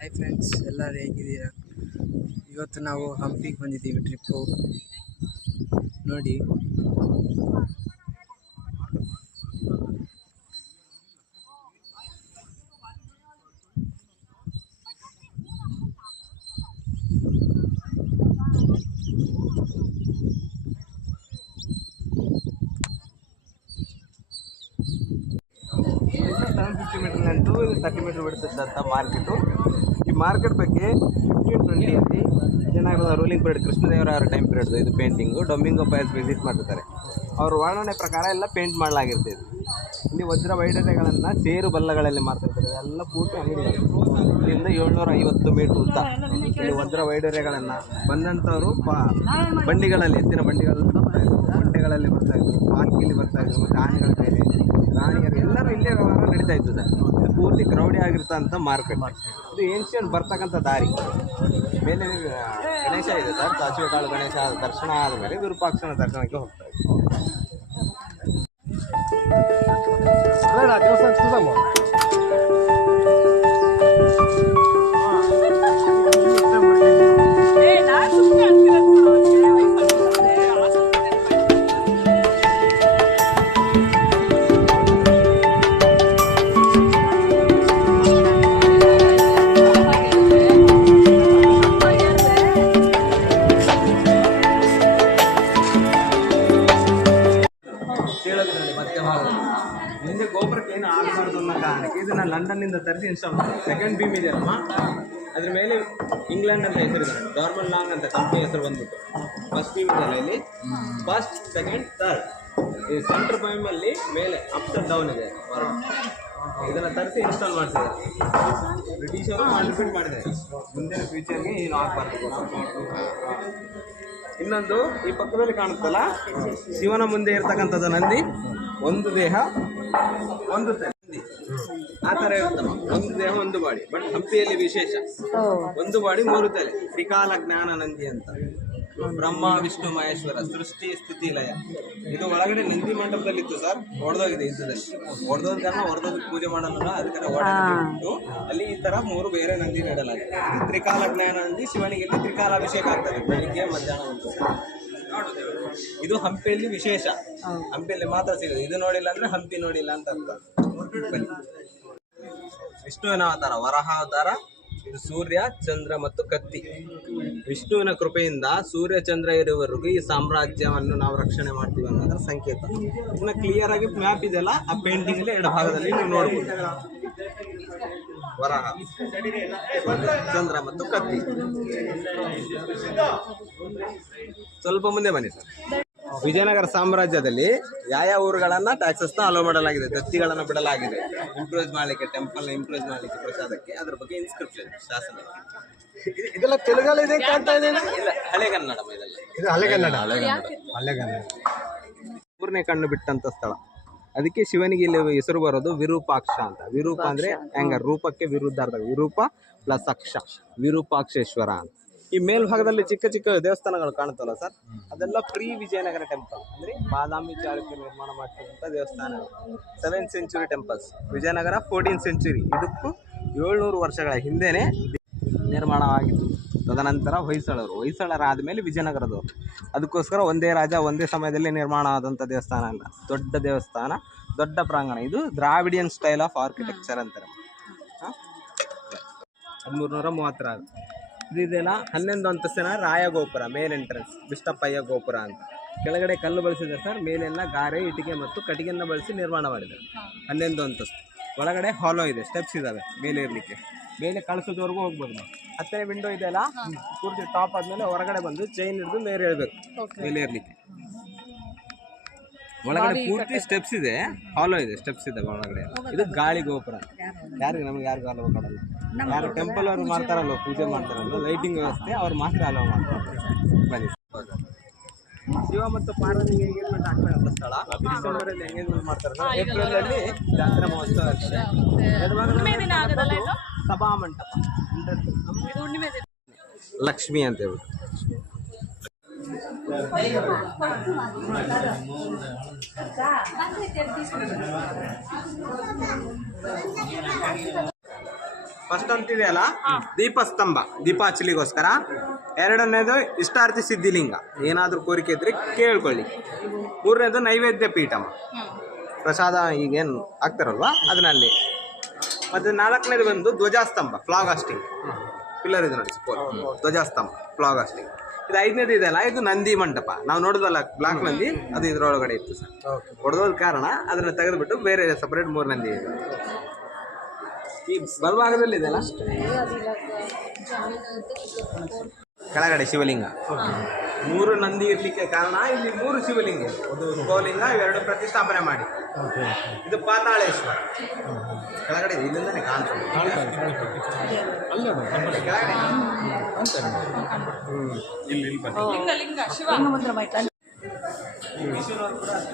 Hi friends, ಎಲ್ಲರೂ ಹೇಗಿದ್ದೀರಾ? ಇವತ್ತು ನಾವು ಹಂಪಿಗೆ ಬಂದಿದ್ದೀವಿ ಟ್ರಿಪ್ಪು ನೋಡಿ. $750 ಅಂತೂ 30 ಮೀಟರ್ ಬಿಡ್ತಿದ್ದಂಥ ಮಾರ್ಕೆಟು. ಈ ಮಾರ್ಕೆಟ್ ಬಗ್ಗೆ 1520 ಅಲ್ಲಿ ವಿಜಯನಗರದ ರೂಲಿಂಗ್ ಪೀರಿಯಡ್ ಕೃಷ್ಣದೇವರಾಯರ ಟೈಮ್ ಪೀರಿಯಡ್ ಇದು ಪೇಂಟಿಂಗು ಡೊಮಿಂಗೋ ಪೈಸ್ ವಿಸಿಟ್ ಮಾಡ್ತಿದ್ದಾರೆ. ಅವ್ರ ವರ್ಣನೆ ಪ್ರಕಾರ ಎಲ್ಲ ಪೇಂಟ್ ಮಾಡಲಾಗಿರ್ತದೆ. ಇಲ್ಲಿ ವಜ್ರ ವೈಡೂರ್ಯಗಳನ್ನು ಸೇರು ಬಲ್ಲಗಳಲ್ಲಿ ಮಾಡ್ತಿರ್ತಾರೆ. ಎಲ್ಲ ಪೂರ್ತಿ ಅಂಗಡಿಗಳು. ಇಲ್ಲಿಂದ 750 ಮೀಟರ್ ಉದ್ದ ಇಲ್ಲಿ ವಜ್ರ ವೈಡೂರ್ಯಗಳನ್ನು ಬಂದಂಥವರು ಬಂಡಿಗಳಲ್ಲಿ, ಎತ್ತಿನ ಬಂಡಿಗಳಲ್ಲಿ ಬರ್ತಾಯಿದ್ರು, ಬಂಡೆಗಳಲ್ಲಿ ಬರ್ತಾಯಿದ್ರು, ಪಾಲ್ಕಿಲಿ ಬರ್ತಾಯಿದ್ರು, ಮತ್ತು ಆನೆಗಳ ಮೇಲೆ ರಾಣಿಯರು ಎಲ್ಲರೂ ಇಲ್ಲೇ ವ್ಯವಹಾರ ನಡೀತಾ ಇತ್ತು ಸರ್. ಇದು ಪೂರ್ತಿ ಕ್ರೌಡಿ ಆಗಿರ್ತಂಥ ಮಾರ್ಕೆಟ್. ಇದು ಏನ್ಷಿಯಂಟ್ ಬರ್ತಕ್ಕಂಥ ದಾರಿ. ಮೇಲೆ ಗಣೇಶ ಇದೆ ಸರ್. ಸಾಸಿವೆ ಕಾಳು ಗಣೇಶ ದರ್ಶನ ಆದಮೇಲೆ ವಿರೂಪಾಕ್ಷನ ದರ್ಶನಕ್ಕೆ ಹೋಗ್ತಾ ಇತ್ತು. ಮುಂದೆ ಗೋಪುರಕ್ಕೆ ಏನು ಆಗಬಾರ್ದು ಅನ್ನೋ ಕಾರಣಕ್ಕೆ ಇದನ್ನು ಲಂಡನ್ನಿಂದ ತರಿಸಿ ಇನ್ಸ್ಟಾಲ್ ಮಾಡಿ. ಸೆಕೆಂಡ್ ಬೀಮ್ ಇದೆಯಲ್ಲಮ್ಮ, ಅದ್ರ ಮೇಲೆ ಇಂಗ್ಲೆಂಡ್ ಅಂತ ಹೆಸರಿದೆ, ಡಾರ್ಮನ್ ಲಾಂಗ್ ಅಂತ ಕಂಪ್ನಿ ಹೆಸರು ಬಂದ್ಬಿಟ್ಟು. ಫಸ್ಟ್ ಬೀಮ್ ಇದೆಯಲ್ಲ ಇಲ್ಲಿ, ಫಸ್ಟ್, ಸೆಕೆಂಡ್, ಥರ್ಡ್. ಈ ಸೆಂಟರ್ ಬೀಮಲ್ಲಿ ಮೇಲೆ ಅಪ್ಸ್ ಅಂಡ್ ಡೌನ್ ಇದೆ. ಇದನ್ನು ತರಿಸಿ ಇನ್ಸ್ಟಾಲ್ ಮಾಡ್ತಿದ್ದಾರೆ. ಬ್ರಿಟಿಷರು ಕಾಂಟ್ರಿಬ್ಯೂಟ್ ಮಾಡಿದ್ದಾರೆ. ಮುಂದಿನ ಫ್ಯೂಚರ್ಗೆ ಏನು ಆಗಬಾರ್ದು. ಇನ್ನೊಂದು ಈ ಪಕ್ಕದಲ್ಲಿ ಕಾಣುತ್ತಲ್ಲ, ಶಿವನ ಮುಂದೆ ಇರ್ತಕ್ಕಂಥದ್ದು ನಂದಿ, ಒಂದು ದೇಹ ಒಂದು ತಲೆ, ಆ ಥರ ಇರ್ತಲ್ಲ. ಒಂದು ದೇಹ ಒಂದು ಬಾಡಿ. ಬಟ್ ಹಂಪಿಯಲ್ಲಿ ವಿಶೇಷ, ಒಂದು ಬಾಡಿ ಮೂರು ತಲೆ. ತ್ರಿಕಾಲ ಜ್ಞಾನ ನಂದಿ ಅಂತ. ಬ್ರಹ್ಮ ವಿಷ್ಣು ಮಹೇಶ್ವರ, ಸೃಷ್ಟಿ ಸ್ಥಿತಿ ಲಯ. ಇದು ಒಳಗಡೆ ನಂದಿ ಮಂಟಪದಲ್ಲಿತ್ತು ಸರ್, ಹೊಡೆದೋಗಿದೆ ಯುದ್ಧದಲ್ಲಿ. ಹೊಡೆದೋದ ಕಾರಣ ಹೊಡೆದೋದಕ್ಕೆ ಪೂಜೆ ಮಾಡಲ್ಲ, ಅದಕ್ಕೆ ಹೊಡೆದು ಅಲ್ಲಿ ಈ ತರ ಮೂರು ಬೇರೆ ನಂದಿ ನೆಡಲಾಗಿದೆ. ಇದು ತ್ರಿಕಾಲ ಜ್ಞಾನ ನಂದಿ. ಶಿವನಿಗೆ ಇಲ್ಲಿ ತ್ರಿಕಾಲಾಭಿಷೇಕ ಆಗ್ತದೆ, ಬೆಳಿಗ್ಗೆ ಮಧ್ಯಾಹ್ನ ಒಂದು. ಇದು ಹಂಪಿಯಲ್ಲಿ ವಿಶೇಷ. ಹಂಪಿಯಲ್ಲಿ ಮಾತ್ರ ಸಿಗೋದು. ಇದು ನೋಡಿಲ್ಲ ಅಂದ್ರೆ ಹಂಪಿ ನೋಡಿಲ್ಲ ಅಂತ ಅರ್ಥ. ವಿಷ್ಣುವಿನ ಅವತಾರ, ವರಾಹ ಅವತಾರ. ಇದು ಸೂರ್ಯ, ಚಂದ್ರ ಮತ್ತು ಕತ್ತಿ. ವಿಷ್ಣುವಿನ ಕೃಪೆಯಿಂದ ಸೂರ್ಯ ಚಂದ್ರ ಇರುವವರೆಗೂ ಈ ಸಾಮ್ರಾಜ್ಯವನ್ನು ನಾವು ರಕ್ಷಣೆ ಮಾಡ್ತೀವಿ ಅನ್ನೋದರ ಸಂಕೇತ. ಇದನ್ನ ಕ್ಲಿಯರ್ ಆಗಿ ಮ್ಯಾಪ್ ಇದೆಲ್ಲ ಆ ಪೇಂಟಿಂಗ್ ಅಲ್ಲಿ ಎಡಭಾಗದಲ್ಲಿ ನೀವು ನೋಡ್ಬೋದು. ವರಾಹ, ಚಂದ್ರ ಮತ್ತು ಕತ್ತಿ. ಸ್ವಲ್ಪ ಮುಂದೆ ಬನ್ನಿ ಸರ್. ವಿಜಯನಗರ ಸಾಮ್ರಾಜ್ಯದಲ್ಲಿ ಯಾವ ಊರುಗಳನ್ನ ಟ್ಯಾಕ್ಸಸ್ ನ ಅಲೋ ಮಾಡಲಾಗಿದೆ, ದತ್ತಿಗಳನ್ನ ಬಿಡಲಾಗಿದೆ. ಇಂಪ್ರೂವ್ಸ್ ಮಾಡಲಿಕ್ಕೆ, ಟೆಂಪಲ್ ನ ಇಂಪ್ರೂವ್ಸ್ ಮಾಡಲಿಕ್ಕೆ, ಪ್ರಸಾದಕ್ಕೆ. ಅದ್ರ ಬಗ್ಗೆ ಇನ್ಸ್ಕ್ರಿಪ್ಷನ್ ಶಾಸನ. ಇದೆಲ್ಲ ತೆಲುಗಲ್ಲಿ ಕಾಣ್ತಾ ಇದೆ. ಹಳೆಗನ್ನಡ ಇದೆಲ್ಲ. ಇದು ಹಳೆಗನ್ನಡ. ಮೂರನೇ ಕಣ್ಣು ಬಿಟ್ಟಂತ ಸ್ಥಳ. ಅದಕ್ಕೆ ಶಿವನಿಗೆ ಇಲ್ಲಿ ಹೆಸರು ಬರೋದು ವಿರೂಪಾಕ್ಷ ಅಂತ. ವಿರೂಪ ಅಂದ್ರೆ ಹೆಂಗ, ರೂಪಕ್ಕೆ ವಿರುದ್ಧಾರ್ಥ. ವಿರೂಪ ಪ್ಲಸ್ ಅಕ್ಷ, ವಿರೂಪಾಕ್ಷೇಶ್ವರ ಅಂತ. ಈ ಮೇಲ್ಭಾಗದಲ್ಲಿ ಚಿಕ್ಕ ಚಿಕ್ಕ ದೇವಸ್ಥಾನಗಳು ಕಾಣುತ್ತಲ್ಲ ಸರ್, ಅದೆಲ್ಲ ಪ್ರೀ ವಿಜಯನಗರ ಟೆಂಪಲ್. ಅಂದ್ರೆ ಬಾದಾಮಿ ಚಾಲುಕ್ಯ ನಿರ್ಮಾಣ ಮಾಡಿದಂಥ ದೇವಸ್ಥಾನ. 7th century temples. Vijayanagara 14th century. ಇದಕ್ಕೂ 700 ವರ್ಷಗಳ ಹಿಂದೆನೆ ನಿರ್ಮಾಣವಾಗಿತ್ತು. ತದನಂತರ ಹೊಯ್ಸಳರಾದ ವಿಜಯನಗರದವರು. ಅದಕ್ಕೋಸ್ಕರ ಒಂದೇ ರಾಜ ಒಂದೇ ಸಮಯದಲ್ಲಿ ನಿರ್ಮಾಣ ಆದಂಥ ದೇವಸ್ಥಾನ ಅಲ್ಲ, ದೊಡ್ಡ ದೇವಸ್ಥಾನ, ದೊಡ್ಡ ಪ್ರಾಂಗಣ. ಇದು ದ್ರಾವಿಡಿಯನ್ ಸ್ಟೈಲ್ ಆಫ್ ಆರ್ಕಿಟೆಕ್ಚರ್ ಅಂತಾರೆ. 1336. ಇದೆಲ್ಲ 11 ಅಂತಸ್ತಿನ ರಾಯ ಗೋಪುರ, ಮೇಲ್ ಎಂಟ್ರೆನ್ಸ್, ಬಿಷ್ಟಪ್ಪಯ್ಯ ಗೋಪುರ ಅಂತ. ಕೆಳಗಡೆ ಕಲ್ಲು ಬಳಸಿದೆ ಸರ್, ಮೇಲೆಲ್ಲ ಗಾರೆ, ಇಟ್ಟಿಗೆ ಮತ್ತು ಕಟ್ಟಿಗೆಯನ್ನು ಬಳಸಿ ನಿರ್ಮಾಣ ಮಾಡಿದ್ದಾರೆ. 11 ಅಂತಸ್ತು. ಒಳಗಡೆ ಹಾಲೋ ಇದೆ, ಸ್ಟೆಪ್ಸ್ ಇದಾವೆ ಮೇಲೆ ಇರಲಿಕ್ಕೆ. ಮೇಲೆ ಕಳಿಸೋದವರೆಗೂ ಹೋಗ್ಬೋದು. 10ನೇ ವಿಂಡೋ ಇದೆಯಲ್ಲ, ಪೂರ್ತಿ ಟಾಪ್ ಆದ್ಮೇಲೆ ಹೊರಗಡೆ ಬಂದು ಚೈನ್ ಹಿಡಿದು ಮೇಲೆ ಇರಬೇಕು ಮೇಲೆ ಇರಲಿಕ್ಕೆ. ಒಳಗಡೆ ಪೂರ್ತಿ ಸ್ಟೆಪ್ಸ್ ಇದೆ, ಹಾಲೋ ಇದೆ, ಸ್ಟೆಪ್ಸ್ ಇದೆ ಒಳಗಡೆ. ಇದು ಗಾಳಿ ಗೋಪುರ. ನಮಗೆ ಯಾರಿಗೂ ಅಲೋ ಕೊಡಲ್ಲ. ಯಾರು ಟೆಂಪಲ್ ಅವರು ಮಾಡ್ತಾರಲ್ವ, ಪೂಜೆ ಮಾಡ್ತಾರಲ್ವ, ಲೈಟಿಂಗ್ ವ್ಯವಸ್ಥೆ ಅವ್ರು ಮಾತ್ರ ಅಲೋ ಮಾಡ್ತಾರೆ. ಬನ್ನಿ. ಶಿವ ಮತ್ತು ಪಾರ್ವತಿಗೆ ಎಂಗೇಜ್ಮೆಂಟ್ ಆಗ್ತಕ್ಕಂಥ ಸ್ಥಳ. ಡಿಸೆಂಬರಲ್ಲಿ ಎಂಗೇಜ್ಮೆಂಟ್ ಮಾಡ್ತಾರೆ. ಏಪ್ರಿಲ್ ಅಲ್ಲಿ ಜಾತ್ರಾ ಮಹೋತ್ಸವ ಇರ್ತದೆ. ಸಭಾ ಮಂಟಪ, ಲಕ್ಷ್ಮಿ ಅಂತ ಹೇಳ್ಬಿಟ್ಟು. ಫಸ್ಟ್ ಅಂತಿದೆಯಲ್ಲ ದೀಪಸ್ತಂಭ, ದೀಪ ಹಚ್ಚಲಿಗೋಸ್ಕರ. ಎರಡನೇದು ಇಷ್ಟಾರ್ಥಿ ಸಿದ್ಧಿಲಿಂಗ, ಏನಾದರೂ ಕೋರಿಕೆ ಇದ್ರೆ ಕೇಳ್ಕೊಳ್ಳಿ. ಮೂರನೇದು ನೈವೇದ್ಯ ಪೀಠಮ, ಪ್ರಸಾದ ಈಗೇನು ಆಗ್ತಾರಲ್ವಾ ಅದರಲ್ಲಿ. ಮತ್ತು ನಾಲ್ಕನೇದು ಬಂದು ಧ್ವಜಾಸ್ತಂಭ, ಫ್ಲಾಗ್ ಹಾಸ್ಟಿಂಗ್, ಪಿಲ್ಲರ್ ಇದು ನೋಡಿ ಧ್ವಜಾಸ್ತಂಭ, ಫ್ಲಾಗ್ ಹಾಸ್ಟಿಂಗ್. ಇದು ಐದನೇದು ಇದೆಯಲ್ಲ, ಇದು ನಂದಿ ಮಂಟಪ. ನಾವು ನೋಡೋದಲ್ಲ ಬ್ಲಾಕ್ ನಂದಿ, ಅದು ಇದರೊಳಗಡೆ ಇತ್ತು ಸರ್. ಹೊಡೆದೋದ ಕಾರಣ ಅದನ್ನು ತೆಗೆದುಬಿಟ್ಟು ಬೇರೆ ಸಪ್ರೇಟ್ 3 ನಂದಿ ಇದೆ. ಈ ಬಲಭಾಗದಲ್ಲಿ ಇದೆಯಲ್ಲ ಕೆಳಗಡೆ ಶಿವಲಿಂಗ. 3 ನಂದಿ ಇರ್ಲಿಕ್ಕೆ ಕಾರಣ ಇಲ್ಲಿ 3 ಶಿವಲಿಂಗ, ಒಂದು ಗೋಲಿಂಗ, ಇವೆರಡು ಪ್ರತಿಷ್ಠಾಪನೆ ಮಾಡಿ. ಇದು ಪಾತಾಳೇಶ್ವರ ಕೆಳಗಡೆ ಇಲ್ಲಿಂದಾನೆ ಕಾಣ್ತದೆ. ಕೆಳಗಡೆ ಇಲ್ಲಿ ಕೂಡ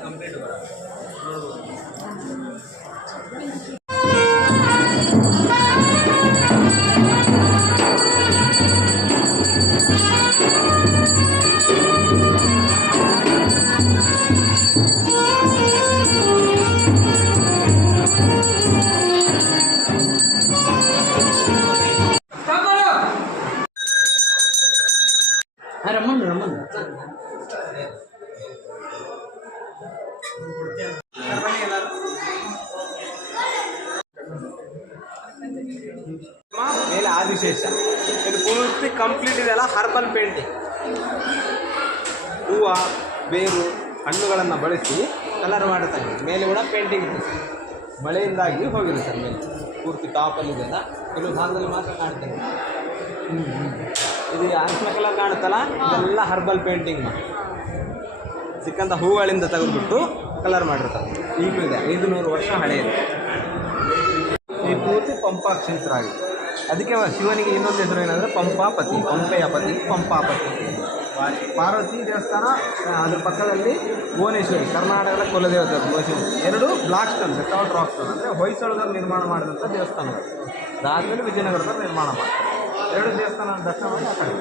ಕಂಪ್ಲೀಟ್ ಮೇಲೆ ಆದಿಶೇಷ. ಇದು ಪೂರ್ತಿ ಕಂಪ್ಲೀಟ್ ಇದೆಲ್ಲ ಹರ್ಬಲ್ ಪೇಂಟಿಂಗ್. ಹೂವು, ಬೇರು, ಹಣ್ಣುಗಳನ್ನು ಬಳಸಿ ಕಲರ್ ಮಾಡುತ್ತಾರೆ. ಮೇಲೆ ಕೂಡ ಪೇಂಟಿಂಗ್ ಇದೆ ಸರ್. ಮಳೆಯಿಂದಾಗಿ ಹೋಗಿದೆ ಸರ್ ಮೇಲೆ ಪೂರ್ತಿ ಟಾಪಲ್ಲಿ ಇದೆಲ್ಲ. ಕೆಲವು ಭಾಗದಲ್ಲಿ ಮಾತ್ರ ಕಾಣ್ತದೆ. ಇದು ಅರಿಶಿನ ಕಲರ್ ಕಾಣುತ್ತಲ್ಲ, ಇದೆಲ್ಲ ಹರ್ಬಲ್ ಪೇಂಟಿಂಗ್ ಮಾಡಿ ಸಿಕ್ಕಂಥ ಹೂಗಳಿಂದ ತೆಗೆದುಬಿಟ್ಟು ಕಲರ್ ಮಾಡಿರ್ತಾರೆ. ಈಗಲೂ ಇದೆ, 500 ವರ್ಷ ಹಳೆಯದು. ಈ ಪೂರ್ತಿ ಪಂಪಾಕ್ಷೇತ್ರ ಆಗಿದೆ. ಅದಕ್ಕೆ ಶಿವನಿಗೆ ಇನ್ನೊಂದು ಹೆಸರು ಏನಂದರೆ ಪಂಪಾಪತಿ, ಪಂಪೆಯ ಪತಿ, ಪಂಪಾಪತಿ. ಪಾರ್ವತಿ ದೇವಸ್ಥಾನ ಅದ್ರ ಪಕ್ಕದಲ್ಲಿ ಭುವನೇಶ್ವರಿ, ಕರ್ನಾಟಕದ ಕುಲದೇವತೆ ಭುವನೇಶ್ವರಿ. 2 ಬ್ಲಾಕ್ ಸ್ಟೋನ್, ಬೆಟ್ಟೌಟ್ ರಾಕ್ ಸ್ಟೋನ್, ಅಂದರೆ ಹೊಯ್ಸಳದಲ್ಲಿ ನಿರ್ಮಾಣ ಮಾಡಿದಂಥ ದೇವಸ್ಥಾನಗಳು. ಅದಾದಮೇಲೆ ವಿಜಯನಗರದಲ್ಲಿ ನಿರ್ಮಾಣ ಮಾಡ್ತಾರೆ. 2 ದೇವಸ್ಥಾನ ದರ್ಶನ ಮಾಡಿ ಆ ಕಡೆ.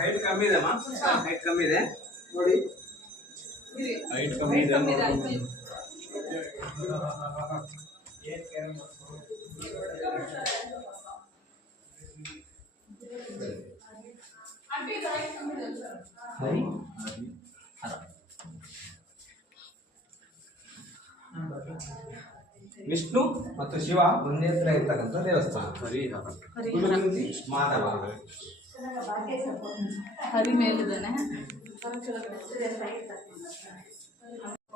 ಹೈಟ್ ಕಮ್ಮಿ ಇದೆ, ಹೈಟ್ ಕಮ್ಮಿ ಇದೆ ನೋಡಿ, ಹೈಟ್ ಕಮ್ಮಿ ಇದೆ. ವಿಷ್ಣು ಮತ್ತು ಶಿವ ಒಂದೇ ಹತ್ರ ಇರ್ತಕ್ಕಂಥ ದೇವಸ್ಥಾನ. ಮಾಧವ ಹರಿ ಮೇಲಿದ್ದಾನೆ.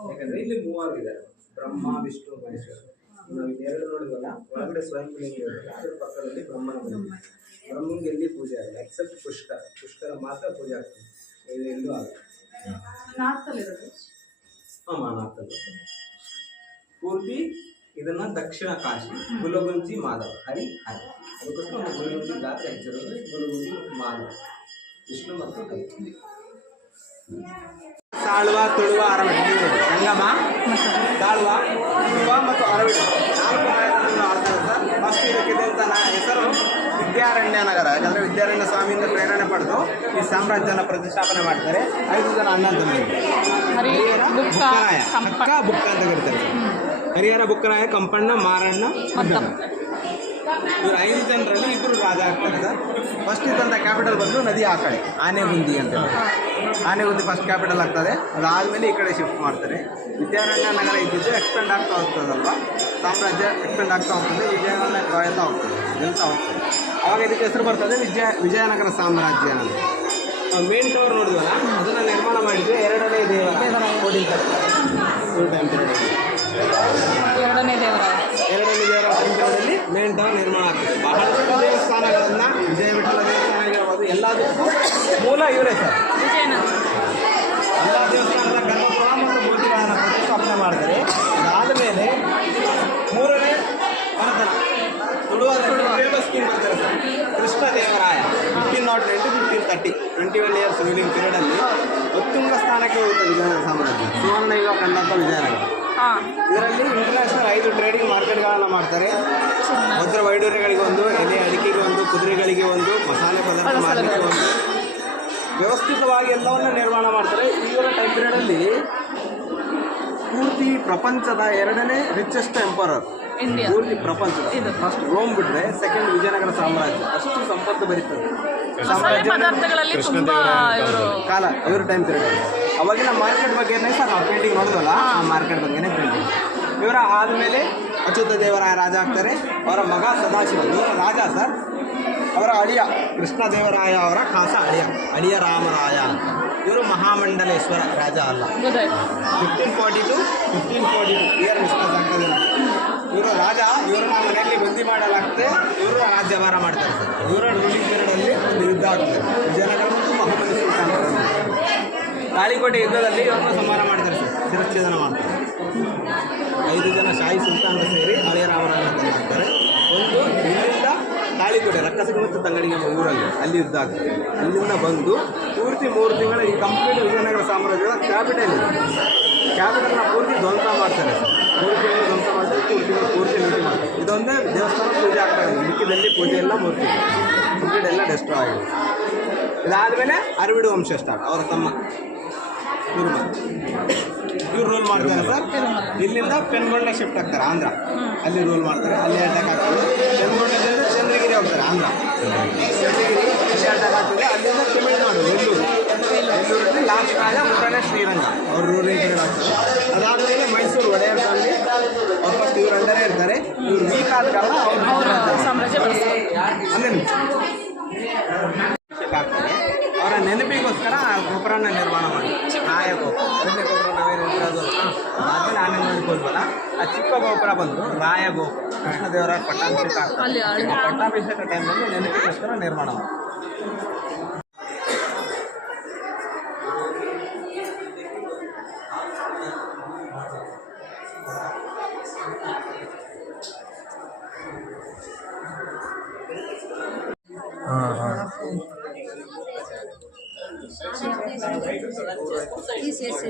ಯಾಕಂದ್ರೆ ಇಲ್ಲಿ 3 ಇದ್ದಾರೆ, ಬ್ರಹ್ಮ, ವಿಷ್ಣು, ಮಹೇಶ್ವರ. ನಾವು 2 ನೋಡಿದ್ವಲ್ಲ, ಒಳಗಡೆ ಸ್ವಯಂಲಿಂಗ ಇರೋದಿಲ್ಲ, ಅದ್ರ ಪಕ್ಕದಲ್ಲಿ ಬ್ರಹ್ಮನ ಮನೆ. ಬ್ರಹ್ಮಂಗೆ ಎಲ್ಲಿ ಪೂಜೆ ಆಗಲ್ಲ, ಎಕ್ಸೆಪ್ಟ್ ಪುಷ್ಕರ ಮಾತ್ರ ಪೂಜೆ ಆಗ್ತದೆ. ಎಲ್ಲೂ ಆಗಲ್ಲ. ನಾರ್ತಲ್ಲಿ ಪೂರ್ತಿ ಇದನ್ನ ದಕ್ಷಿಣ ಕಾಶಿ, ಗುಲಗುಂಜಿ ಮಾಧವ, ಹರಿ ಹರಿ. ಅದಕ್ಕೋಸ್ಕರ ಗುಲಗುಂಜಿ ಗಾತ್ರ ಹೆಚ್ಚಿರೋದು, ಗುಲಗುಂಜಿ ಮತ್ತು ಮಾಧವ, ವಿಷ್ಣು ಮತ್ತು ಹರಿ. ಸಾಳುವ, ತುಳುವ, ಅರವಿಡು, ಸಂಗಮ, ತಾಳುವ, ತುಳುವ ಮತ್ತು ಅರವಿಡು 4 ಆಳ್ತಾರೆ ಸರ್. ಫಸ್ಟ್ ಇದಕ್ಕಿದೆ ಅಂತ ಹೆಸರು ವಿದ್ಯಾರಣ್ಯ ನಗರ. ಯಾಕಂದರೆ ವಿದ್ಯಾರಣ್ಯ ಸ್ವಾಮಿಯಿಂದ ಪ್ರೇರಣೆ ಪಡೆದು ಈ ಸಾಮ್ರಾಜ್ಯನ ಪ್ರತಿಷ್ಠಾಪನೆ ಮಾಡ್ತಾರೆ. 5 ಜನ ಅಣ್ಣ ತಮ್ಮಂದಿರು. ಬುಕ್ಕರಾಯ, ಅಕ್ಕ ಬುಕ್ಕ ಅಂತ ಕರೀತಾರೆ. ಹರಿಹರ, ಬುಕ್ಕರಾಯ, ಕಂಪಣ್ಣ, ಮಾರಣ್ಣ, ಇವರು 5 ಜನರಲ್ಲಿ 2 ರಾಜ ಆಗ್ತಾರೆ ಸರ್. ಫಸ್ಟ್ ಇದ್ದಂಥ ಕ್ಯಾಪಿಟಲ್ ಬಂದು ನದಿ ಆ ಕಡೆ ಆನೆಗುಂದಿ ಅಂತ. ಆನೆಗುಂದಿ ಫಸ್ಟ್ ಕ್ಯಾಪಿಟಲ್ ಆಗ್ತದೆ. ಅದಾದಮೇಲೆ ಈ ಕಡೆ ಶಿಫ್ಟ್ ಮಾಡ್ತಾರೆ. ವಿದ್ಯಾರಣ್ಯ ನಗರ ಇದ್ದಿದ್ದು ಎಕ್ಸ್ಪೆಂಡ್ ಆಗ್ತಾ ಹೋಗ್ತದಲ್ವ, ಸಾಮ್ರಾಜ್ಯ ಎಕ್ಸ್ಪೆಂಡ್ ಆಗ್ತಾ ಹೋಗ್ತದೆ, ವಿಜಯನಗರ ಬೆಳೀತಾ ಹೋಗ್ತದೆ, ಗೆಲ್ತಾ ಹೋಗ್ತದೆ. ಆವಾಗ ಇದಕ್ಕೆ ಹೆಸರು ಬರ್ತದೆ ವಿಜಯನಗರ ಸಾಮ್ರಾಜ್ಯ ಅಂತ. ಮೇನ್ ಟವರ್ ನೋಡಿದ್ವಲ್ಲ, ಅದನ್ನು ನಿರ್ಮಾಣ ಮಾಡಿದ್ವಿ 2ನೇ ದೇವರ ಸಂಖ್ಯೆಯಲ್ಲಿ ಮೇನ್ ಟವರ್ ನಿರ್ಮಾಣ ಆಗ್ತದೆ. ಬಹಳಷ್ಟು ದೇವಸ್ಥಾನಗಳನ್ನು, ವಿಜಯ ವಿಠಲ ದೇವಸ್ಥಾನ ಆಗಿರ್ಬೋದು, ಎಲ್ಲದಕ್ಕೂ ಮೂಲ ಇವರೇ ಸರ್. ಎಲ್ಲ ದೇವಸ್ಥಾನದ ಗರ್ಭಗೃಹ ಮತ್ತು ಮೂರ್ತಿಗಳನ್ನು ಪ್ರತಿಷ್ಠಾಪನೆ ಮಾಡ್ತಾರೆ. ಅದಾದಮೇಲೆ 3ನೇ ಮನೆತನ ಫೇಮಸ್ ಸ್ಕೀಮ್ ಬರ್ತಾರೆ sir, Krishna Devaraya. 1502 to 1530 21 years ruling ಪೀರಿಯಡಲ್ಲಿ ಉತ್ತುಂಗ ಸ್ಥಾನಕ್ಕೆ ಹೋಗುತ್ತೆ ವಿಜಯನಗರ ಸಾಮ್ರಾಜ್ಯ. ಸುವರ್ಣ ಯುಗ ಕಂಡಂಥ ವಿಜಯನಗರ. ಇದರಲ್ಲಿ ಇಂಟರ್ನ್ಯಾಷನಲ್ 5 ಟ್ರೇಡಿಂಗ್ ಮಾರ್ಕೆಟ್ಗಳನ್ನು ಮಾಡ್ತಾರೆ. ವಜ್ರ ವೈಡೂರ್ಯಗಳಿಗೆ ಒಂದು, ಎಲೆ ಅಡಿಕೆಗೆ ಒಂದು, ಕುದುರೆಗಳಿಗೆ ಒಂದು, ಮಸಾಲೆ ಪದಾರ್ಥ ಮಾರಲಿಕ್ಕೆ ಒಂದು, ವ್ಯವಸ್ಥಿತವಾಗಿ ಎಲ್ಲವನ್ನ ನಿರ್ಮಾಣ ಮಾಡ್ತಾರೆ. ಈಗಿನ ಟೈಮ್ ಪೀರಿಯಡಲ್ಲಿ ಪೂರ್ತಿ ಪ್ರಪಂಚದ 2ನೇ ರಿಚೆಸ್ಟ್ ಎಂಪರರ್, ಪೂರ್ತಿ ಪ್ರಪಂಚದ ಫಸ್ಟ್ ರೋಮ್ ಬಿಟ್ರೆ ಸೆಕೆಂಡ್ ವಿಜಯನಗರ ಸಾಮ್ರಾಜ್ಯ. ಅಷ್ಟು ಸಂಪತ್ತು ಬರೀತದೆ ಕಾಲ ಇವ್ರ ಟೈಮ್ ಪೀರಿಯಡ್. ಅವಾಗಿನ ಮಾರ್ಕೆಟ್ ಬಗ್ಗೆನೇ ಸರ್ ನಾವು ಪೇಂಟಿಂಗ್ ನೋಡಿದ್ವಲ್ಲ, ಆ ಮಾರ್ಕೆಟ್ ಬಗ್ಗೆನೇ ಪೇಂಟಿಂಗ್. ಇವರ ಆದಮೇಲೆ ಅಚ್ಯುತ ದೇವರಾಯ ರಾಜ ಆಗ್ತಾರೆ. ಅವರ ಮಗ ಸದಾಶಿವ ಇವರ ರಾಜ ಸರ್. ಅವರ ಅಳಿಯ ಕೃಷ್ಣದೇವರಾಯ ಅವರ ಖಾಸ ಅಳಿಯ ರಾಮರಾಯ. ಇವರು ಮಹಾಮಂಡಲೇಶ್ವರ ರಾಜ ಅಲ್ಲ. 1542 ಇಯರ್ ಮಿಸ್ಟೇಕ್ ಆಗ್ತದೆ. ಇವರು ರಾಜ, ಇವರನ್ನ ಮನೆಯಲ್ಲಿ ಬಂದಿ ಮಾಡಲಾಗ್ತದೆ. ಇವರು ರಾಜ್ಯಭಾರ ಮಾಡ್ತಾರೆ ಸರ್. ಇವರ ರೂಲಿಂಗ್ ಪೀರಿಯಡಲ್ಲಿ ಒಂದು ಯುದ್ಧ ಆಗ್ತದೆ, ವಿಜಯನಗರ ಮತ್ತು ಮಹಾಬಲಿ ಸುಲ್ತಾನರ. ತಾಳಿಕೋಟೆ ಯುದ್ಧದಲ್ಲಿ ಇವ್ರನ್ನ ಸಂಹಾರ ಮಾಡ್ತಾರೆ ಸರ್, ಶಿರಚ್ಛೇದನ ಮಾಡ್ತಾರೆ. 5 ಜನ ಶಾಹಿ ಸುಲ್ತಾನರು ಸೇರಿ ಅಳಿಯ ರಾಮರಾಯನ ಮಾಡ್ತಾರೆ. ಒಂದು ಇಲ್ಲಿಂದ ತಾಳಿಕೋಟೆ ರಕ್ಕಸಿಗೆ ಮತ್ತು ತಂಗಡಿಗೆ ಊರಲ್ಲಿ ಅಲ್ಲಿ ಯುದ್ಧ ಆಗ್ತದೆ. ಅಲ್ಲಿಂದ ಬಂದು ಪೂರ್ತಿ 3 ತಿಂಗಳ ಈ ಕಂಪ್ಲೀಟ್ ವಿಜಯನಗರ ಸಾಮ್ರಾಜ್ಯದ ಕ್ಯಾಪಿಟಲ್ ಇದೆ. ಕ್ಯಾಪಿಟಲ್ನ ಪೂರ್ತಿ ಧ್ವಂಸ ಮಾಡ್ತಾರೆ. 3 ತಿಂಗಳು ಧ್ವಂಸ ಮಾಡ್ತಾರೆ, 3 ತಿಂಗಳು ಪೂರ್ತಿ ಲೂಟಿ ಮಾಡ್ತಾರೆ. ಇದೊಂದೇ ದೇವಸ್ಥಾನ ಪೂಜೆ ಆಗ್ತಾ ಇದೆ. ಮಿಕ್ಕಿದಲ್ಲಿ ಪೂಜೆ ಎಲ್ಲ ಮೂರ್ತಿ ಕಂಪ್ಲೀಟ್ ಎಲ್ಲ ಡೆಸ್ಟ್ರಾಯ್ ಆಗಿದೆ. ಇದಾದಮೇಲೆ ಅರವಿಡು ವಂಶ ಸ್ಟಾರ್ಟ್. ಅವರ ತಮ್ಮ ಇವ್ರು ರೂಲ್ ಮಾಡ್ತಾರೆ ಸರ್. ಇಲ್ಲಿಂದ ಪೆನ್ಗೊಂಡ ಶಿಫ್ಟ್ ಆಗ್ತಾರೆ ಆಂಧ್ರ. ಅಲ್ಲಿ ರೂಲ್ ಮಾಡ್ತಾರೆ, ಅಲ್ಲಿ ಅಟ್ಯಾಕ್ ಆಗ್ತದೆ. ಪೆನ್ಗೊಂಡದಿಂದ ಚಂದ್ರಗಿರಿ ಹೋಗ್ತಾರೆ ಆಂಧ್ರ. ಚಂದ್ರಗಿರಿ ಅಲ್ಲಿ ಅಟ್ಯಾಕ್ ಆಗ್ತದೆ. ಅಲ್ಲಿಂದ ತಮಿಳುನಾಡು ನೆಲ್ಲೂರಲ್ಲಿ ಲಾಸ್ಟ್ ರಾಜ ಮುಖಾನೆ ಶ್ರೀರಂಗ ಅವ್ರು ರೂಲಿಂಗ್ ಪೀರಿಯಡ್ ಆಗ್ತಾರೆ. ಅದಾದಮೇಲೆ ಮೈಸೂರು ಒಡೆಯರ್ ಫ್ಯಾಮಿಲಿ ಅವ್ರು ಫಸ್ಟ್ ಇವ್ರ ಅಂಡರೇ ಇರ್ತಾರೆ. ಇವ್ರು ವೀಕ್ ಆದ್ರಲ್ಲ ಅವ್ರು ಸಾಮ್ರಾಜ್ಯ ಆಗ್ತಾರೆ. ಅವರ ನೆನಪಿಗೋಸ್ಕರ ಗೋಪುರನ ನಿರ್ಮಾಣ ಮಾಡಿ ನಾಯ ಗೋಪುರ. ಅದನ್ನೇ ಗೋಪುರ ನಾವೇನು ಇರೋದು ಆಮೇಲೆ ಆಮೇಲೆ ನೋಡ್ಕೊಳ್ವಲ್ಲ, ಆ ಚಿಕ್ಕ ಗೋಪುರ ಬಂದು ರಾಯ ಗೋಪುರ. ಕೃಷ್ಣದೇವರ ಪಟ್ಟಾಭಿಷೇಕ ಆಗ್ತದೆ. ಪಟ್ಟಾಭಿಷೇಕ ಟೈಮಲ್ಲಿ ನೆನಪಿಗೋಸ್ಕರ ನಿರ್ಮಾಣ ಮಾಡಿ. తీసేసి